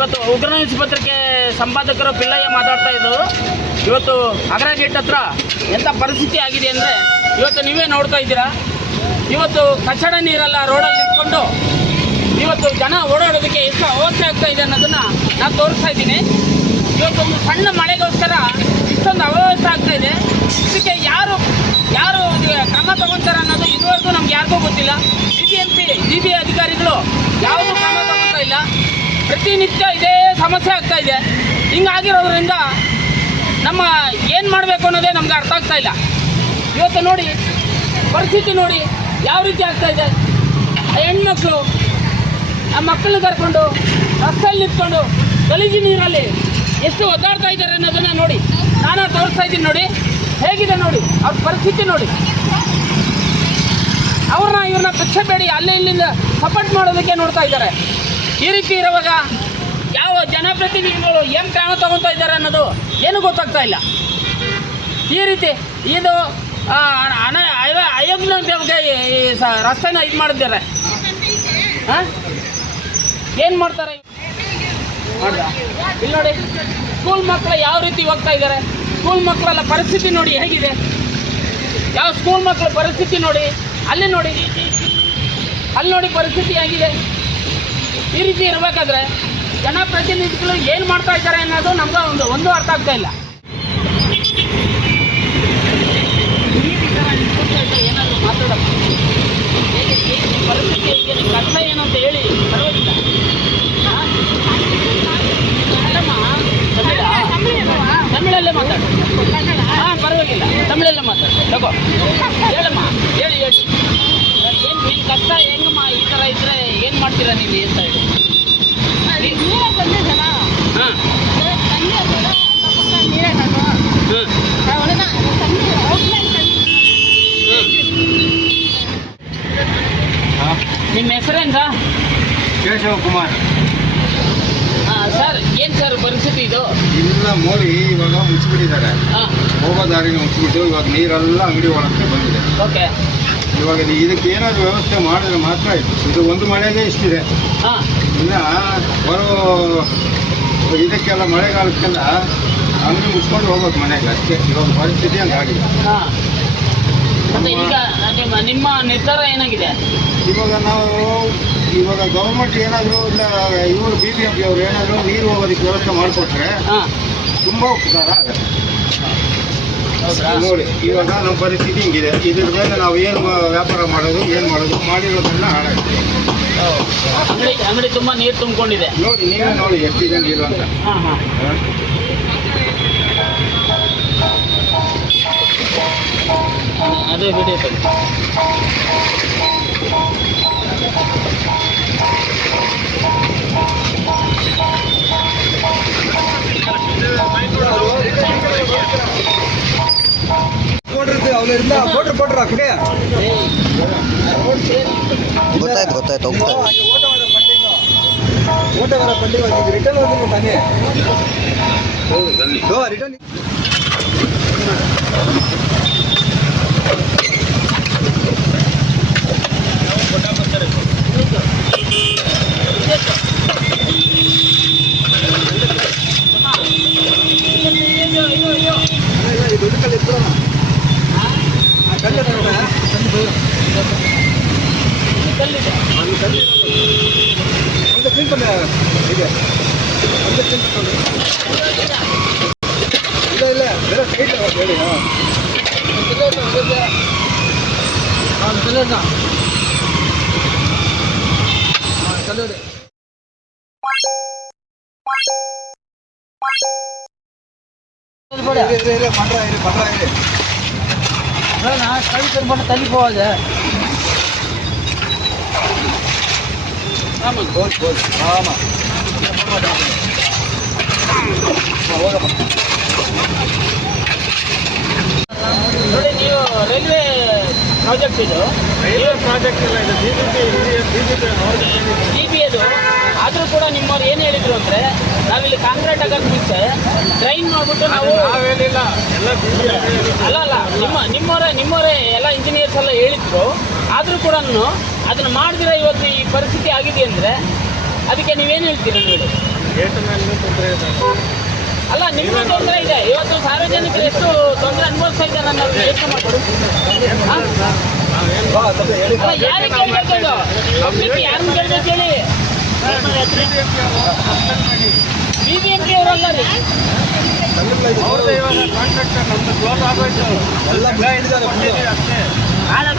ಇವತ್ತು ಉಗ್ರ ನ್ಯೂಸ್ ಪತ್ರಿಕೆ ಸಂಪಾದಕರು ಪಿಳ್ಳಯ್ಯ ಮಾತಾಡ್ತಾ ಇದ್ದು, ಇವತ್ತು ಅಗ್ರ ಗೇಟ್ ಹತ್ರ ಎಂಥ ಪರಿಸ್ಥಿತಿ ಆಗಿದೆ ಅಂದರೆ ಇವತ್ತು ನೀವೇ ನೋಡ್ತಾ ಇದ್ದೀರಾ. ಇವತ್ತು ಕಚಡ ನೀರೆಲ್ಲ ರೋಡಲ್ಲಿ ನಿಂತ್ಕೊಂಡು ಇವತ್ತು ಜನ ಓಡಾಡೋದಕ್ಕೆ ಎಷ್ಟು ಅವಸ್ಥೆ ಆಗ್ತಾ ಇದೆ ಅನ್ನೋದನ್ನು ನಾನು ತೋರಿಸ್ತಾ ಇದ್ದೀನಿ. ಇವತ್ತೊಂದು ಸಣ್ಣ ಮಳೆಗೋಸ್ಕರ ಇಷ್ಟೊಂದು ಅವ್ಯವಸ್ಥೆ ಆಗ್ತಾ ಇದೆ. ಇದಕ್ಕೆ ಯಾರು ಕ್ರಮ ತಗೊತಾರೆ ಅನ್ನೋದು ಇದುವರೆಗೂ ನಮ್ಗೆ ಯಾರಿಗೂ ಗೊತ್ತಿಲ್ಲ. BBMP ಅಧಿಕಾರಿಗಳು ಯಾವುದೂ ಕ್ರಮ ತಗೊಳ್ತಾ ಇಲ್ಲ. ಪ್ರತಿನಿತ್ಯ ಇದೇ ಸಮಸ್ಯೆ ಆಗ್ತಾ ಇದೆ. ಹಿಂಗಾಗಿರೋದ್ರಿಂದ ನಮ್ಮ ಏನು ಮಾಡಬೇಕು ಅನ್ನೋದೇ ನಮ್ಗೆ ಅರ್ಥ ಆಗ್ತಾ ಇಲ್ಲ. ಇವತ್ತು ನೋಡಿ ಪರಿಸ್ಥಿತಿ ನೋಡಿ ಯಾವ ರೀತಿ ಆಗ್ತಾ ಇದೆ. ಹೆಣ್ಮಕ್ಳು ಆ ಮಕ್ಕಳನ್ನ ಕರ್ಕೊಂಡು ರಸ್ತೆಯಲ್ಲಿ ನಿಂತ್ಕೊಂಡು ಗಲೀಜು ನೀರಲ್ಲಿ ಎಷ್ಟು ಒದ್ದಾಡ್ತಾ ಇದ್ದಾರೆ ಅನ್ನೋದನ್ನು ನೋಡಿ ನಾನು ತೋರಿಸ್ತಾ ಇದ್ದೀನಿ. ನೋಡಿ ಹೇಗಿದೆ ನೋಡಿ ಅವ್ರ ಪರಿಸ್ಥಿತಿ ನೋಡಿ. ಇವ್ರನ್ನ ಭಿಕ್ಷೆ ಬೇಡಿ ಅಲ್ಲಿ ಇಲ್ಲಿಂದ ಸಪೋರ್ಟ್ ಮಾಡೋದಕ್ಕೆ ನೋಡ್ತಾ ಇದ್ದಾರೆ. ಈ ರೀತಿ ಇರುವಾಗ ಯಾವ ಜನಪ್ರತಿನಿಧಿಗಳು ಏನು ಕ್ರಮ ತಗೊಳ್ತಾ ಇದ್ದಾರೆ ಅನ್ನೋದು ಏನೂ ಗೊತ್ತಾಗ್ತಾ ಇಲ್ಲ. ಈ ರೀತಿ ಇದು ಆಯೋಗದ ರಸ್ತೆನ ಇದು ಮಾಡಿದ್ದಾರೆ. ಏನು ಮಾಡ್ತಾರೆ ಮಾಡ್ದ ಇಲ್ಲಿ ನೋಡಿ. ಸ್ಕೂಲ್ ಮಕ್ಕಳು ಯಾವ ರೀತಿ ಹೋಗ್ತಾ ಇದ್ದಾರೆ. ಸ್ಕೂಲ್ ಮಕ್ಕಳೆಲ್ಲ ಪರಿಸ್ಥಿತಿ ನೋಡಿ ಹೇಗಿದೆ. ಯಾವ ಸ್ಕೂಲ್ ಮಕ್ಕಳ ಪರಿಸ್ಥಿತಿ ನೋಡಿ, ಅಲ್ಲಿ ನೋಡಿ ಪರಿಸ್ಥಿತಿ ಹೇಗಿದೆ. ಈ ರೀತಿ ಇರಬೇಕಾದ್ರೆ ಜನಪ್ರತಿನಿಧಿಗಳು ಏನು ಮಾಡ್ತಾ ಇದ್ದಾರೆ ಅನ್ನೋದು ನಮ್ಗೆ ಒಂದು ಅರ್ಥ ಆಗ್ತಾ ಇಲ್ಲ. ಏನಾದರೂ ಮಾತಾಡೋದು ಪರಿಸ್ಥಿತಿ ಹೇಗೆ, ನಿಮ್ಮ ಕಷ್ಟ ಏನು ಅಂತ ಹೇಳಿ ಪರವಾಗಿಲ್ಲ. ತಮಿಳಲ್ಲೇ ಮಾತಾಡು. ಪರವಾಗಿಲ್ಲ, ತಮಿಳಲ್ಲೇ ಮಾತಾಡು. ತಗೋ ಹೇಳಮ್ಮ, ಹೇಳಿ ಏನು ನಿನ್ನ ಕಷ್ಟ ಹೆಂಗಮ್ಮ ಈ ಥರ ಇದ್ದರೆ ಏನು ಮಾಡ್ತೀರಾ ನೀವು ಅಂತ ಹೇಳಿ. ನಿಮ್ಮ ಹೆಸರೇನು ಸರ್? ಕೇಶವ ಕುಮಾರ್. ಸರ್ ಏನು ಸರ್ ಪರಿಸ್ಥಿತಿ ಇದು? ಇಲ್ಲ ಮೋಳಿ ಇವಾಗ ಮುಚ್ಚಿಬಿಟ್ಟಿದ್ದಾರೆ. ಹೋಗೋ ದಾರಿನ ಮುಚ್ಚಿಬಿಟ್ಟು ಇವಾಗ ನೀರೆಲ್ಲ ಅಂಗಡಿ ಒಳಕ್ಕೆ ಬಂದಿದೆ. ಓಕೆ, ಇವಾಗ ಇದಕ್ಕೆ ಏನಾದರೂ ವ್ಯವಸ್ಥೆ ಮಾಡಿದ್ರೆ ಮಾತ್ರ ಇದು ಒಂದು ಮಳೆಗೆ ಇಷ್ಟಿದೆ. ಇನ್ನು ಬರೋ ಇದಕ್ಕೆಲ್ಲ ಮಳೆಗಾಲಕ್ಕೆಲ್ಲ ಅಂಗಡಿ ಮುಚ್ಕೊಂಡು ಹೋಗ್ಬೇಕು ಮನೆಗೆ ಅಷ್ಟೇ. ಇವಾಗ ಪರಿಸ್ಥಿತಿ ಹಂಗಾಗಿದೆ. ಮತ್ತೆ ಈಗ ನಿಮ್ಮ ನಿರ್ಧಾರ ಏನಾಗಿದೆ? ಇವಾಗ ಗೌರ್ಮೆಂಟ್ ಏನಾದರೂ ಇಲ್ಲ ಇವರು BBMP ಅವರು ಏನಾದರೂ ನೀರು ಹೋಗೋದಕ್ಕೆ ವ್ಯವಸ್ಥೆ ಮಾಡಿಕೊಟ್ರೆ ತುಂಬ ಉಪಕಾರ ಆಗುತ್ತೆ. ನೋಡಿ ಇವಾಗ ನಮ್ಮ ಪರಿಸ್ಥಿತಿ ಹಿಂಗಿದೆ. ಇದ್ರ ಮೇಲೆ ನಾವು ಏನು ವ್ಯಾಪಾರ ಮಾಡೋದು ಮಾಡಿರೋದನ್ನ ಹಾಳಾಗಿದೆ. ಅಂಗಡಿ ತುಂಬ ನೀರು ತುಂಬಿಕೊಂಡಿದೆ. ನೋಡಿ ನೀವೇ ನೋಡಿ ಎಷ್ಟಿದೆ ನೀರು ಅಂತ. ಅದೇ ವಿಡಿಯೋ ಗೊತ್ತಾಯ್ತು ರಿಟರ್ನ್ ಇಲ್ಲ ಬೇರೆ ಸೈಡ್ ಹೇಳಿ. தள்ளி போகாது. ஆமாம் ஆமாம் ನೋಡಿ, ನೀವು ರೈಲ್ವೆ ಪ್ರಾಜೆಕ್ಟ್ ಇದು ಪ್ರಾಜೆಕ್ಟ್ ಇಲ್ಲ, ಇದು BBMP ಅದು. ಆದರೂ ಕೂಡ ನಿಮ್ಮವ್ರು ಏನು ಹೇಳಿದ್ರು ಅಂದರೆ, ನಾವಿಲ್ಲಿ ಕಾಂಕ್ರೀಟ್ ಆಗೋದು ಮುಂಚೆ ಟ್ರೈನ್ ಮಾಡಿಬಿಟ್ಟು ನಾವು ಹೇಳಿಲ್ಲ ಎಲ್ಲ ಅಲ್ಲ ನಿಮ್ಮವರೇ ಎಲ್ಲ ಇಂಜಿನಿಯರ್ಸ್ ಎಲ್ಲ ಹೇಳಿದ್ರು. ಆದರೂ ಕೂಡ ಅದನ್ನು ಮಾಡಿದ್ರೆ ಇವತ್ತು ಈ ಪರಿಸ್ಥಿತಿ ಆಗಿದೆ ಅಂದರೆ ಅದಕ್ಕೆ ನೀವೇನು ಹೇಳ್ತೀರಾ? ನೋಡಿ ಅಲ್ಲ ನಿಮಗೂ ತೊಂದರೆ ಇದೆ. ಇವತ್ತು ಸಾರ್ವಜನಿಕರು ಎಷ್ಟು ತೊಂದರೆ ಅನುಭವಿಸ್ತಾ ಇದ್ದಾರೆ ಅನ್ನೋದು ಯೋಚನೆ ಮಾಡ್ಬೋದು. ಅಲ್ಲ ಯಾರಿಗೆ ಕೇಳಬೇಕು ಇದು? ಪಬ್ಲಿಕ್ ಯಾರನ್ನ ಕೇಳಬೇಕು ಹೇಳಿ? BBMP ಅವರಲ್ಲ ರೀ.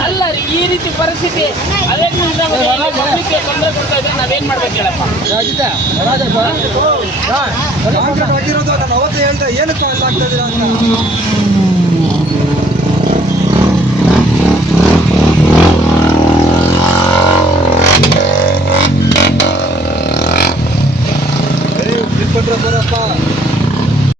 ಅಲ್ಲ ರೀ, ಈ ರೀತಿ ಪರಿಸ್ಥಿತಿ ಅದೇ ಪಬ್ಲಿಕ್ಗೆ ತೊಂದರೆ ಕೊಡ್ತಾ ಇದ್ರೆ ನಾವೇನ್ ಮಾಡ್ಬೇಕು ಹೇಳಪ್ಪ? ಆಗಿರೋದು ನಾನು ಅವತ್ತೇ ಹೇಳ್ದೆ ಏನಕ್ಕೆ ಅಲ್ಲ ಆಗ್ತಾ ಇದ್ದೀರಾ ಅಂತ.